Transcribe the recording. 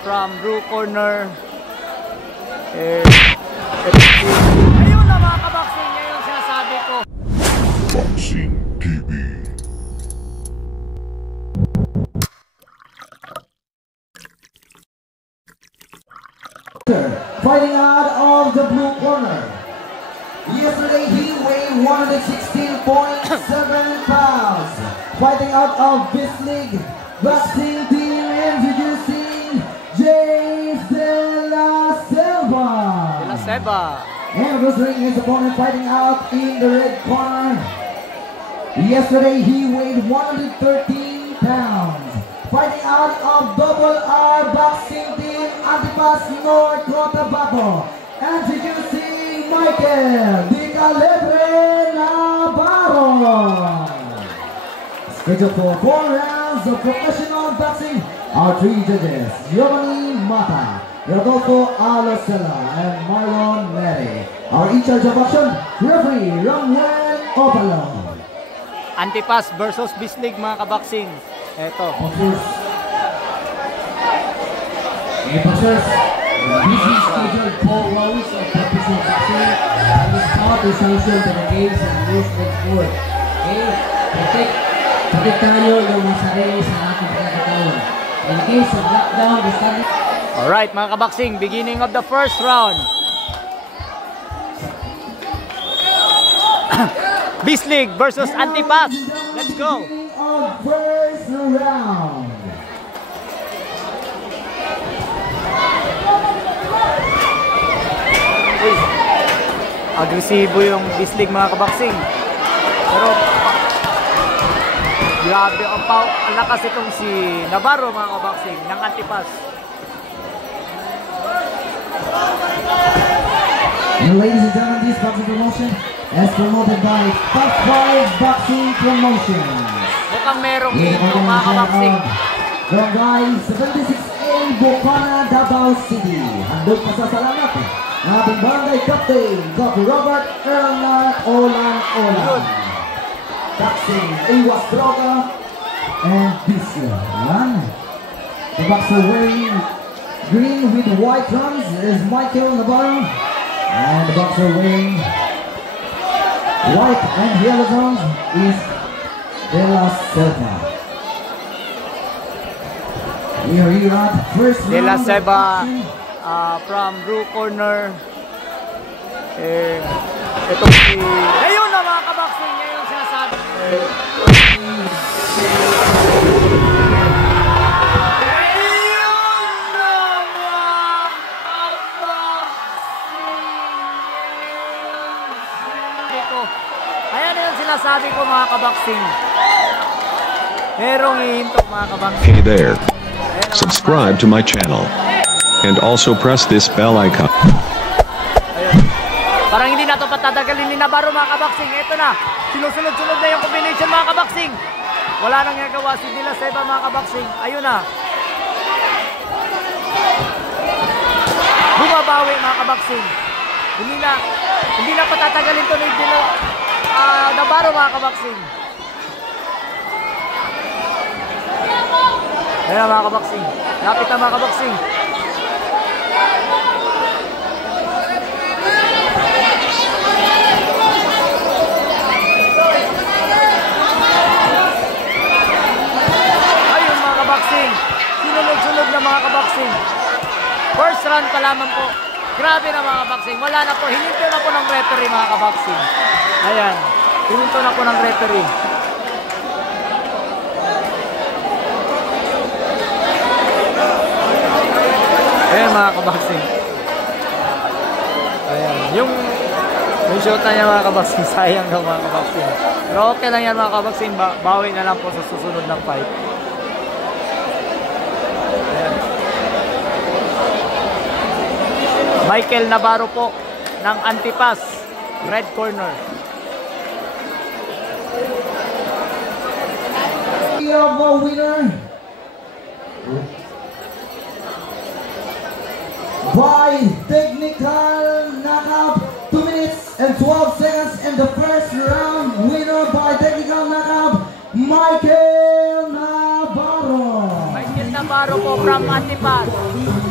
From blue corner. Ayun na mga kaboxing, ngayon sinasabi ko. Boxing TV. Fighting out of the blue corner. Yesterday he weighed 116.7 pounds. Fighting out of this league, boxing team introducing James De La Selva. And losing his opponent fighting out in the red corner. Yesterday he weighed 113 pounds. Fighting out of Double R Boxing Team Antipas North Cotabato. Introducing Michael Di Calebre Navarro. Scheduled for 4 rounds of professional boxing are 3 judges: Giovanni Mata, Rodolfo Alocela, and Marlon Neri. Are in charge of action, referee Ramwell Opalo. Antipas versus Bislig mga kaboxing. Eto. Boxers, this is scheduled 4 rounds of professional boxing and is not a sanction to the games and rules of sport. Okay? Protektahan nyo yung mga sarili sa ating pagkakataon. In case of lockdown, the study... Alright mga kaboxing, beginning of the first round. Bislig versus Antipas. Let's go. First round. Agresibo yung Bislig mga kaboxing. Pero grabe ang lakas itong si Navarro mga kaboxing ng Antipas. And ladies and gentlemen, this boxing promotion is promoted by Top 5 Boxing Promotions. Mukhang merong dito mga kaboxing. From guys, 76A Bukana, Davao City. Handog pasasalamat ng ating barangay captain, Dr. Robert Erland Olan. Boxing, Iwas Droga, and Bisla. The boxer wearing green with white drums is Michael Navarro. And the boxer wearing white and yellow drums is De La Selva. We are here at first round. De La Selva from blue corner. Ito si... Ayun na mga kaboxing, ngayon sinasabi. Ayan na yung sinasabi ko mga kaboxing. Merong hihintok mga kaboxing. Hey there. Subscribe to my channel. And also press this bell icon. Ayan. Parang hindi na ito patatagalin ni Navarro mga kaboxing. Ito na. Sinusunod-sunod na yung combination mga kaboxing. Wala nang nagawa si De La Selva mga kaboxing. Ayun na. Bumabawi mga kaboxing. Hindi na patatagalin ito ni Navarro mga kaboxing. Ayan mga kaboxing. Lapit na mga kaboxing. Ayun mga kaboxing. Sinunod-sunod na mga kaboxing. First round pa lamang po. Grabe na mga kaboxing. Wala na po. Hininto na po ng referee mga kaboxing. Ayan. Hininto na po ng referee. Ayan mga kaboxing. Ayan. Yung shot na niya mga kaboxing. Sayang daw mga kaboxing. Pero okay lang yan mga kaboxing. Bawi na lang po sa susunod ng fight. Ayan. Michael Navarro po ng Antipas, red corner. We have a winner by technical knockout, 2 minutes and 12 seconds in the first round. Winner by technical knockout, Michael Navarro. Navarro. Michael Navarro po from Antipas.